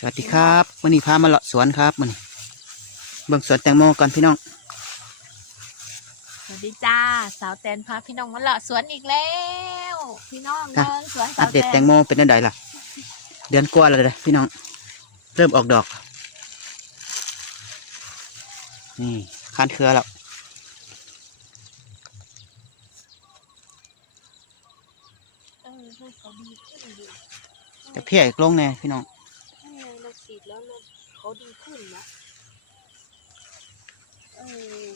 สวัสดีครับวันนี้พามาเลาะสวนครับมันเบิ่งสวนแตงโมก่อนพี่น้อง สวัสดีจ้า สาวแตนพาพี่น้องมาเลาะสวนอีกแล้ว พี่น้องเดินสวนอัสาปวเดตแตแตนงโมเป็นยังไงล่ะ เดือนกว่าแล้วเลยพี่น้อง เริ่มออกดอก นี่คันเครือแล้วเออให้เขาดีขึ้นดีจะเพี้ยอีกลงแน่พี่น้องข้างในเราฉี ดแล้วเราเขาดีขึ้นนะเออ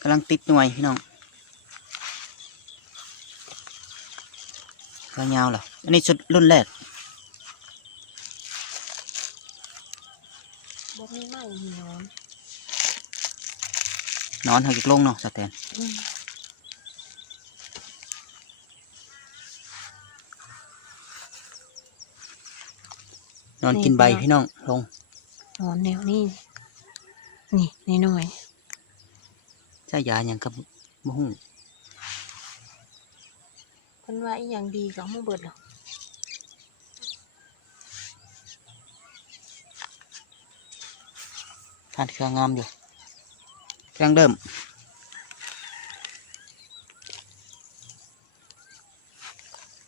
กำลังติดหน่วยพี่น้องกระยาวเหรออันนี้ชุดรุ่นแรกบอกไม่ไหม้หินอนนอนหักอีกลงเนาะสแตน นอนกินใบพี่น้องลงนอนแนวนี้นี่นี่หน่อยใช้ยาอย่างกับมะฮุ่งเพิ่นว่าอีหยังดีกับมือเบิดหรอทานเครืองามอยู่กำลังเริ่ม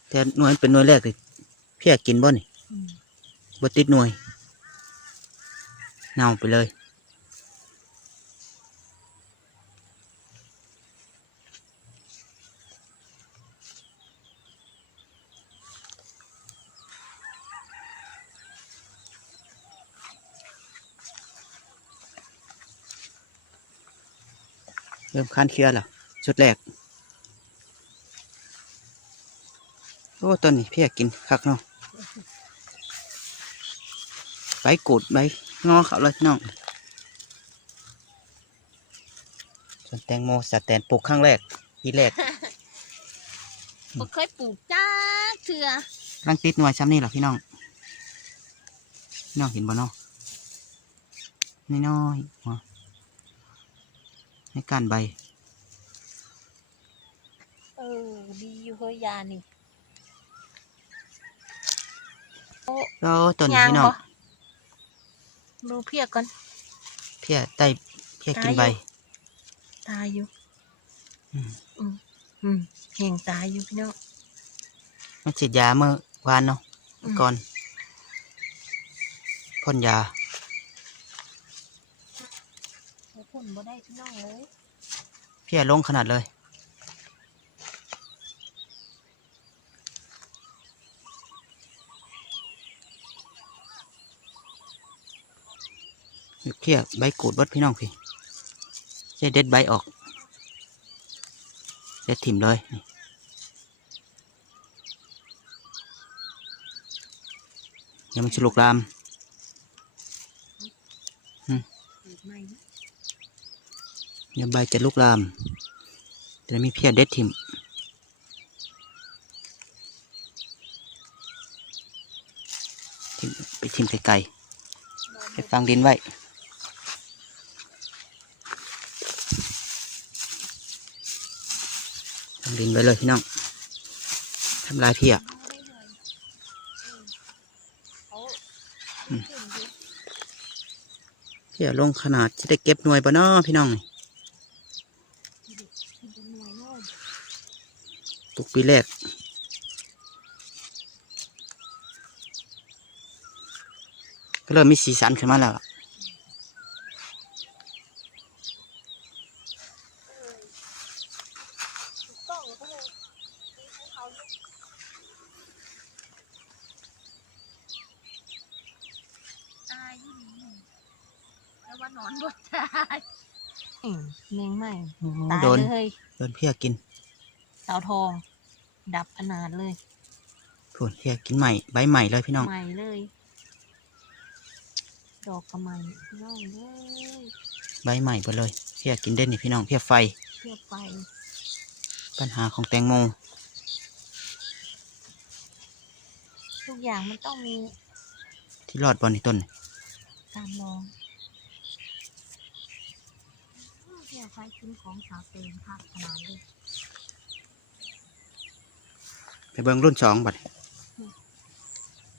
แต่หน่วยเป็นหน่วยแรกเลยเพี้ยกินบ่นี่อืม บ่ติดหน่วยเน่าไปเลย เริ่มคันเครือแล้วชุดแรกโอ้ต้นนี้เพี้ยกินคักเนาะใบกูดใบงอเขาเลยพี่น้องส่วนแตงโมสแตนปลูกครั้งแรกปีแรกบ่เคยปลูกจ้าเถื่อรังติดหน่วยซ้ำนี่เหรอพี่น้องพี่น้องเห็นบ่เนาะน้อยๆหัวให้ก้านใบ เออ ดีอยู่เฮ้ยยานี่แล้วต้นยางพี่น้องบ่ ดูเพียก่อน เพี้ยไต้เพี้ยกินใบ ตายอยู่ อืม อืมอืมแห่งตายอยู่พี่น้อง มันฉีดยาเมื่อวานเนาะอืม ก่อนพ่นยาเอาพ่นบ่ได้พี่น้องเลยเพี้ยลงขนาดเลย เพี้ยใบกูดเบดพี่น้องพี่ใช้เด็ดใบออกเด็ดถิ่มเลยยังมันฉลุกลามปลูกใหม่นะเดี๋ยวใบจะลุกลามจะมีเพี้ยเด็ดถิ่มทิ่มไปทิ่มไกลๆไปฟังดินไว้ ทำ ดินไว้เลยพี่น้องทำลายเพียเอาได้หน่อยอืมเขาอืมขึ้นอยู่เพียลงขนาดจะได้เก็บหน่วยบ่เนาะพี่น้องนี่ขึ้นเป็นหน่วยโน่นปลูกปีแรกก็เริ่มมีสีสันขึ้นมาแล้วล่ะ ถูกต้องก็เลยมีภูเขาอยู่ตายอยู่นี่แล้ วว่านอนบดตายอืมแมงไหมตายโดนเลยโดนเพียกินสาวทอง ดับขนาดเลยผลเพียกินใหม่ใบใหม่เลยพี่น้อง ใหม่เลย ดอกกระไหม่น้องเลยใบใหม่ไปเลยเพียกินเด่นนี่พี่น้องเพียไฟเทียบไปปัญหาของแตงโมทุกอย่างมันต้องมีที่รอดบอลในต้นนี่การลองเทียบไฟขึ้นของสาวเตนค่ะขนาดเลยไปเบิ้งรุ่นสองบัด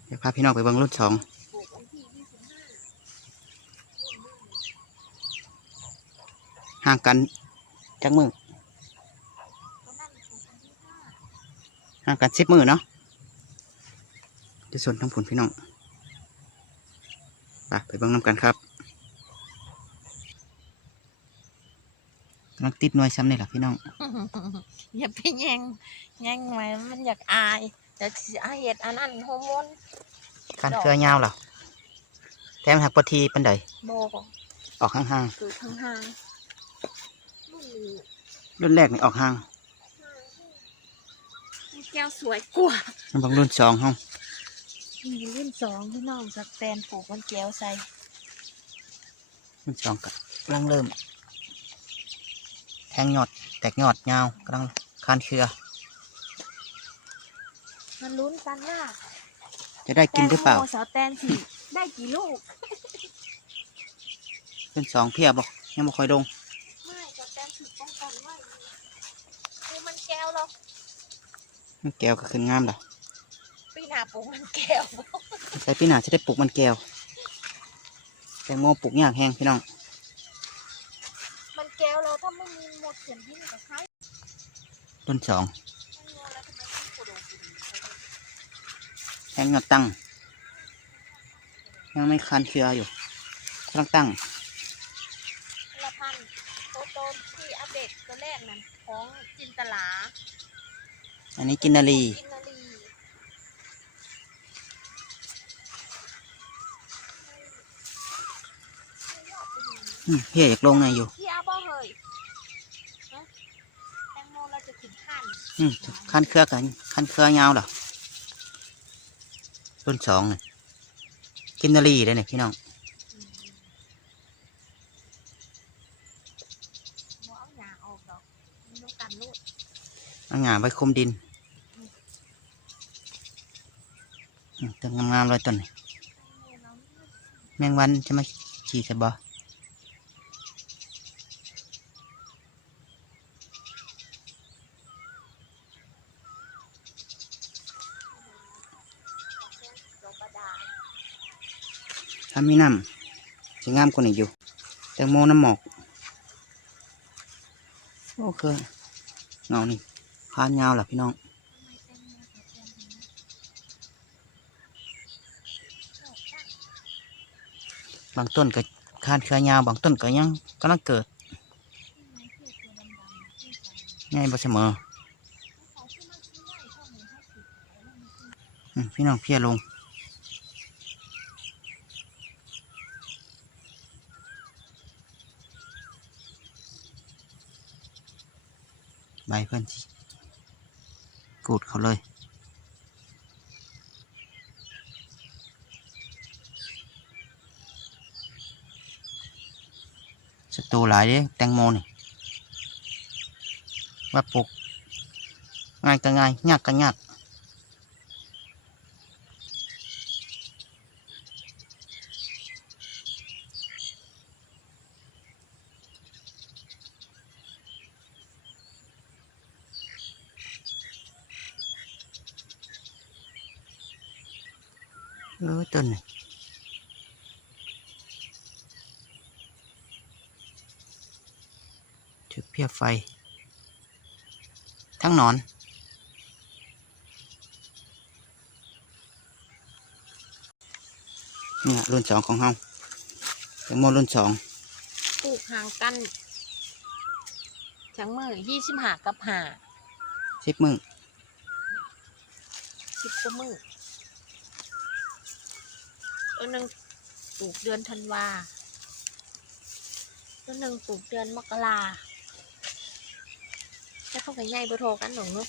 เดี๋ยวพาพี่น้องไปเบิ้งรุ่นสองห่างกันจักมือกันปลูกวันที่ห้าห่างกันสิบมือเนาะจะส่วนทั้งผุนพี่น้องไปไปเบิ้งน้ำกันครับ กำลังติดหน่วยซ้ำนี่แหละพี่น้อง อย่าไปแย่งแย่งไว้มันอยากอายแต่สิอาเหตุอันนั้นฮอร์โมนการเครือยาวเหรอแถมหักปทีเป็นไดโบกออกห่างคือข้างห่างๆรุ่นนี้ๆรุ่นแรกนี่ออกห่างมันแก้วสวยกว่ามันบางรุ่นสองห้องมีรุ่นสองพี่น้องสแตนปลูกมันแก้วใส่รุ่นสองกับกำลังเริ่ม แทงยอด แตกยอดยาวกำลังคานเครือ มันลุ้นกันว่าจะได้กินหรือเปล่า แตงโมสาวแตนสิได้กี่ลูกรุ่นสองเพียบอกยังไม่ค่อยลง ไม่สาวแตนสิป้องกันไว้คือมันแก้วเรามันแก้วก็ขึ้นงามเหรอปีหน้าปลูกมันแก้ว ใส่พี่หนาจะได้ปลูกมันแก้ว แตงโมปลูกยากแห้งพี่น้อง มีหมดเขียนที่นี่ก็คล้ายรุ่นสองมันงอแล้วทำไมไม่กระโดดอยู่ดีแทงยอดตั้ง ยังไม่คานเครืออยู่กำลังตั้งละพันโตโตนที่อัปเดตตัวแรกนั้นของจินตลา อันนี้กินนารีกินนารีอืมเพียอยากลงไงอยู่ พี่อาบ่เฮยฮะแตงโมเราจะถึง ขั้นเครือกันคานเครือยาวหรอรุ่นสองเนี่ยกินนารีเลยเนี่ยพี่น้องเอาหงาไว้คมดินเต็มงามๆเลยต้นแตงโมเราไม่แมงวันจะมาขี่ใส่บ่ดอกกระดาษ ถ้ามีน้ำจะงามกว่านี้อยู่แตงโมน้ำหมอกโอเคเงานี่พานยาวเหรอพี่น้องบางต้นก็คานเครือยาวบางต้นก็ยังกำลังเกิดง่ายบ่เสมอพี่น้องเพียลง ใบเพื่อนสิกูดเขาเลยสตูหลายเด้แตงโมนี่ว่าปลูกง่ายก็ง่ายยากก็ยาก เออต้นนี่จุดเพียบไฟ ทั้งหนอนเนี่ยรุ่นสองของเฮาแตงโมรุ่นสองปลูกห่างกันจังมือยี่สิบห้ากับห้าสิบมือสิบกว่ามือ ตัวหนึ่งปลูกเดือนธันวาตัวหนึ่งปลูกเดือนมกราแล้วเขาไปใหญ่เบอร์โทรกันหนูเนอะ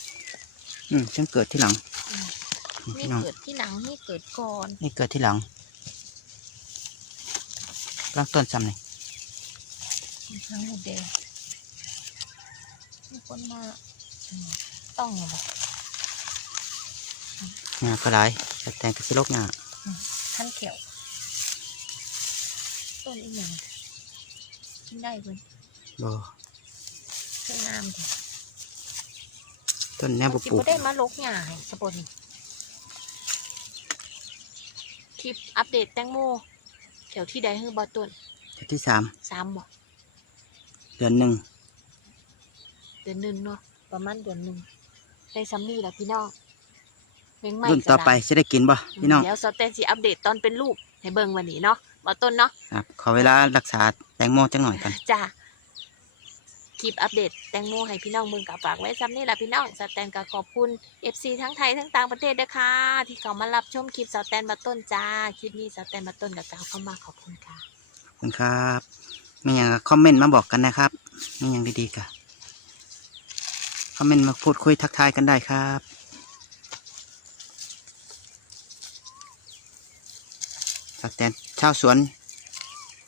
อืมฉันเกิดที่หลังนี่พี่น้องเกิดที่หลังนี่เกิดก่อนนี่เกิดที่หลังกลางต้นซ้ำนี่ทั้งหมดเดงมีคนมาอืมต้องเหรองาก็หลายแต่แตงกระสิโลกงา ท่านเขียว ต้นอีหยังกินได้เพิ่นบ่คืองามเถอะต้นแนวบ่สิปลูกบ่ได้มาลกหญ้าให้สะบนคลิปอัปเดตแตงโมแถวที่ใดฮือบอต้นเดือนที่สามสามบ่เดือนหนึ่งเดือนหนึ่งเนาะประมาณเดือนหนึ่งได้ซ้ำนี่แหละพี่น้อง เลี้ยงใหม่รุ่นต่อไปจะได้กินบ่พี่น้องเดี๋ยวสเตนสิอัปเดตตอนเป็นลูกให้เบิ่งวันนี้เนาะบอต้นเนาะครับขอเวลารักษาแตงโมจังหน่อยกันจ้าคลิปอัปเดตแตงโมให้พี่น้องเบิ่งกับฝากไว้ซ้ำนี่แหละพี่น้องสแตนก็ขอบคุณ FC ทั้งไทยทั้งต่างประเทศด้วยค่ะที่เขามารับชมคลิปสแตนมาต้นจ้าคลิปนี้สแตนมาต้นกับกล่าวเข้ามาขอบคุณค่ะขอบคุณครับมีอย่างก็คอมเมนต์มาบอกกันนะครับมีอย่างดีๆกะคอมเมนต์มาพูดคุยทักทายกันได้ครับ สแตนชาวสวน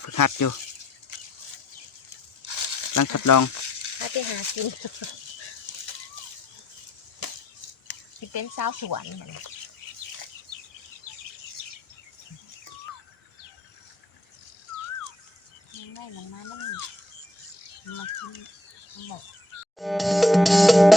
ฝึกหัดอยู่กำลังทดลองให้ไปหากินสิเป็นสาวสวนเหมือนมันได้หลังมานั่นมากินหมก